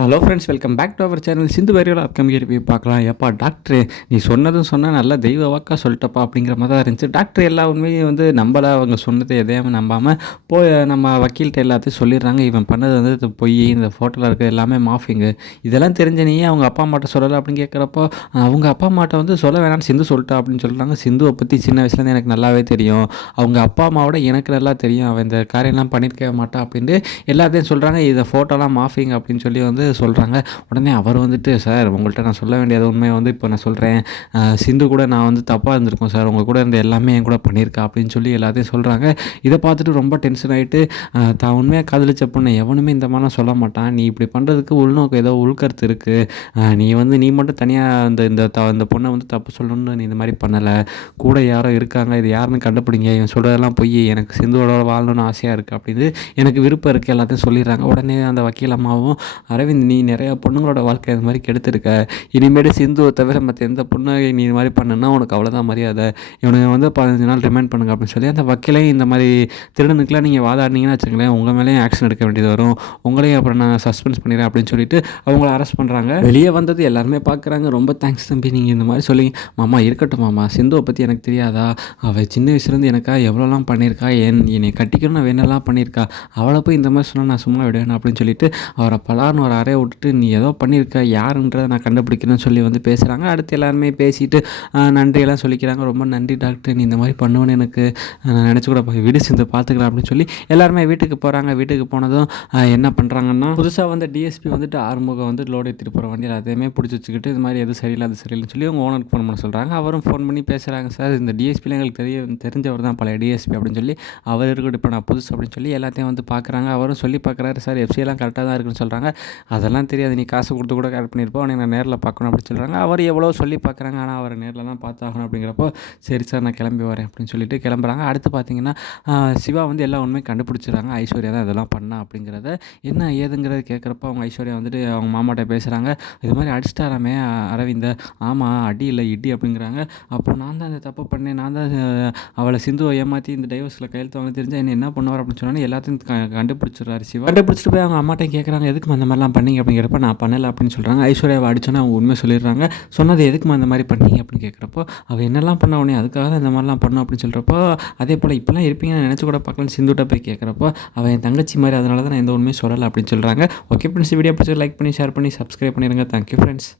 Hello friends, welcome back to our channel. Sindhu வேரியோட upcoming review பார்க்கலாம். ஏப்பா டாக்டரு, நீ சொன்னதும் சொன்னால் நல்லா தெய்வ வாக்கா சொல்லிட்டப்பா அப்படிங்கிற மாதிரி தான் இருந்துச்சு. டாக்டர் எல்லா உண்மையும் நம்பலை, அவங்க சொன்னதை எதையும் நம்பாமல் போய் நம்ம வக்கீல்கிட்ட எல்லாத்தையும் சொல்லிடுறாங்க. இவன் பண்ணது இது பொய், இந்த ஃபோட்டோவில் இருக்கிறது எல்லாமே மாஃபிங்கு, இதெல்லாம் தெரிஞ்ச நீயே அவங்க அப்பா அம்மாட்ட சொல்லலை அப்படின்னு கேட்குறப்போ, அவங்க அப்பா அம்மாட்ட சொல்ல வேணாம்னு சிந்து சொல்லிட்டா அப்படின்னு சொல்கிறாங்க. சிந்துவை பற்றி சின்ன வயசுலேருந்து எனக்கு நல்லாவே தெரியும், அவங்க அப்பா அம்மாவோட எனக்கு நல்லா தெரியும், அவன் இந்த காரியம்லாம் பண்ணியிருக்க மாட்டான் அப்படின்ட்டு எல்லாத்தையும் சொல்கிறாங்க. இதை ஃபோட்டோலாம் மாஃபிங் அப்படின்னு சொல்லி சொல்கிறாங்க. உடனே அவர் சார் உங்கள்கிட்ட நான் சொல்ல வேண்டியது உண்மையை இப்போ நான் சொல்கிறேன். சிந்து கூட நான் தப்பாக இருந்திருக்கோம் சார், உங்கள் கூட இருந்த எல்லாமே என் கூட பண்ணியிருக்கா அப்படின்னு சொல்லி எல்லாத்தையும் சொல்கிறாங்க. இதை பார்த்துட்டு ரொம்ப டென்ஷன் ஆகிட்டு, தான் உண்மையாக காதலிச்ச பொண்ணை எவனுமே இந்த மாதிரிலாம் சொல்ல மாட்டான், நீ இப்படி பண்ணுறதுக்கு உள்நோக்கம் ஏதோ உள்கருத்து இருக்குது, நீ மட்டும் தனியாக இந்த பொண்ணை தப்பு சொல்லணும்னு நீ இந்த மாதிரி பண்ணலை, கூட யாரோ இருக்காங்க, இது யாருன்னு கண்டுபிடிங்க, இவன் சொல்கிறதெல்லாம் பொய், எனக்கு சிந்துவோட வாழணும்னு ஆசையாக இருக்குது அப்படின்னு எனக்கு விருப்பம் இருக்குது எல்லாத்தையும் சொல்லிடுறாங்க. உடனே அந்த வக்கீல் அம்மாவும், அரவிந்த் நீ நிறையா பொண்ணுங்களோட வாழ்க்கை இது மாதிரி கெடுத்துருக்க, இனிமேல் சிந்துவை தவிர மற்ற எந்த பொண்ணை நீ இது மாதிரி பண்ணுன்னா உனக்கு அவ்வளோதான் மரியாதை, இவனுக்கு 15 நாள் ரிமைண்ட் பண்ணுங்க அப்படின்னு சொல்லி அந்த வக்கீலையும் இந்த மாதிரி திருடனுக்குலாம் நீங்கள் வாதாடினீங்கன்னு வச்சுங்களேன், உங்கள் மேலேயும் ஆக்ஷன் எடுக்க வேண்டியது வரும், உங்களையும் அப்புறம் நான் சஸ்பென்ஸ் பண்ணிடுறேன் அப்படின்னு சொல்லிட்டு அவங்கள அரெஸ்ட் பண்ணுறாங்க. வெளியே வந்தது எல்லாருமே பார்க்குறாங்க. ரொம்ப தேங்க்ஸ் தம்பி, நீங்கள் இந்த மாதிரி சொல்லி. மாமா இருக்கட்டும் மாமா, சிந்துவை பற்றி எனக்கு தெரியாதா, அவள் சின்ன வயசுலேருந்து எனக்கா எவ்வளோலாம் பண்ணியிருக்கா, என்னை கட்டிக்கணும் நான் வேணெல்லாம் பண்ணியிருக்கா, அவளை போய் இந்த மாதிரி சொன்னால் நான் சும்மா விடுவேன் அப்படின்னு சொல்லிட்டு அவரை பலார்னு ஒரு அறையை விட்டுட்டு, நீ ஏதோ பண்ணியிருக்க, யாருன்றதை நான் கண்டுபிடிக்கணும்னு சொல்லி பேசுகிறாங்க. அடுத்து எல்லாருமே பேசிட்டு நன்றியெல்லாம் சொல்லிக்கிறாங்க. ரொம்ப நன்றி டாக்டர், நீ இந்த மாதிரி பண்ணுவேன்னு எனக்கு நான் நினச்சி கூட வீடு சேர்ந்து பார்த்துக்கலாம் அப்படின்னு சொல்லி எல்லாருமே வீட்டுக்கு போகிறாங்க. வீட்டுக்கு போனதும் என்ன பண்ணுறாங்கன்னா, புதுசாக டிஎஸ்பி ஆறுமுகம் லோடு எடுத்துகிட்டு போகிற வண்டியில் அதையுமே பிடிச்சி வச்சுக்கிட்டு, இது மாதிரி எது சரியில்லை அது சரியில்லைன்னு சொல்லி அவங்க ஓனருக்கு ஃபோன் பண்ண சொல்கிறாங்க. அவரும் ஃபோன் பண்ணி பேசுகிறாங்க. சார் இந்த டிஎஸ்பியில் எங்களுக்கு தெரிஞ்சவர் தான் பழைய டிஎஸ்பி அப்படின்னு சொல்லி, அவர் இருக்கட்டும் இப்போ நான் புதுசு அப்படின்னு சொல்லி எல்லாத்தையும் பார்க்குறாங்க. அவரும் சொல்லி பார்க்குறாரு. சார் எஃப்சியெல்லாம் கரெக்டாக தான் இருக்குன்னு சொல்கிறாங்க. அதெல்லாம் தெரியாது, நீ காசு கொடுத்து கூட கரெக்ட் பண்ணியிருப்போம், உனக்கு நான் நேரில் பார்க்கணும் அப்படின்னு சொல்கிறாங்க. அவர் எவ்வளோ சொல்லி பார்க்குறாங்க, ஆனால் அவர் நேரில் தான் பார்த்தாகணும் அப்படிங்கிறப்போ, சரி சார் நான் கிளம்பி வரேன் அப்படின்னு சொல்லிட்டு கிளம்புறாங்க. அடுத்து பார்த்தீங்கன்னா சிவா எல்லா உண்மையும் கண்டுபிடிச்சிடுறாங்க. ஐஸ்வர்யா தான் இதெல்லாம் பண்ணா அப்படிங்கிறத, என்ன ஏதுங்கிறத கேட்குறப்போ அவங்க ஐஸ்வர்யா அவங்க மாமாட்ட பேசுகிறாங்க. இது மாதிரி அடிச்சிட்டாராமே அரவிந்த, ஆமாம் அடி இல்லை இடி அப்படிங்கிறாங்க. அப்போ நான் தான் இந்த தப்பு பண்ணேன், நான் தான் அவளை சிந்துவை ஏமாற்றி இந்த டைவர்ஸில் கையெழுத்து வாங்க தெரிஞ்சால் என்ன பண்ணுவார் அப்படின்னு சொன்னோன்னே எல்லாத்தையும் கண்டுபிடிச்சிடுறாரு சிவா. கண்டுபிடிச்சிட்டு போய் அவங்க அம்மாட்ட கேட்குறாங்க, எதுக்கு அந்த மாதிரிலாம் பண்ணீங்க அப்படிங்கிறப்ப, நான் பண்ணலை அப்படின்னு சொல்கிறாங்க. ஐஸ்வர்யாவை அடிச்சோன்னே அவங்க உண்மை சொல்லிடுறாங்க. சொன்னது எதுக்குமா அந்த மாதிரி பண்ணீங்க அப்படின்னு கேட்குறப்போ, அவள் என்னெல்லாம் பண்ண உடனே அதுக்காக தான் இந்த மாதிரிலாம் பண்ணும் அப்படின்னு சொல்கிறப்போ, அதே போல் இப்போலாம் இருப்பீங்கன்னு நினச்சி கூட பார்க்கலான்னு சிந்துட்ட போய் கேட்குறப்போ, அவள் என் தங்கச்சி மாதிரி, அதனால தான் நான் எந்த உண்மையும் சொல்லலை அப்படின்னு சொல்கிறாங்க. ஓகே ஃப்ரெண்ட்ஸ், வீடியோ பிடிச்சி லைக் பண்ணி ஷேர் பண்ணி சப்ஸ்கிரைப் பண்ணிடுங்க. Thank you friends.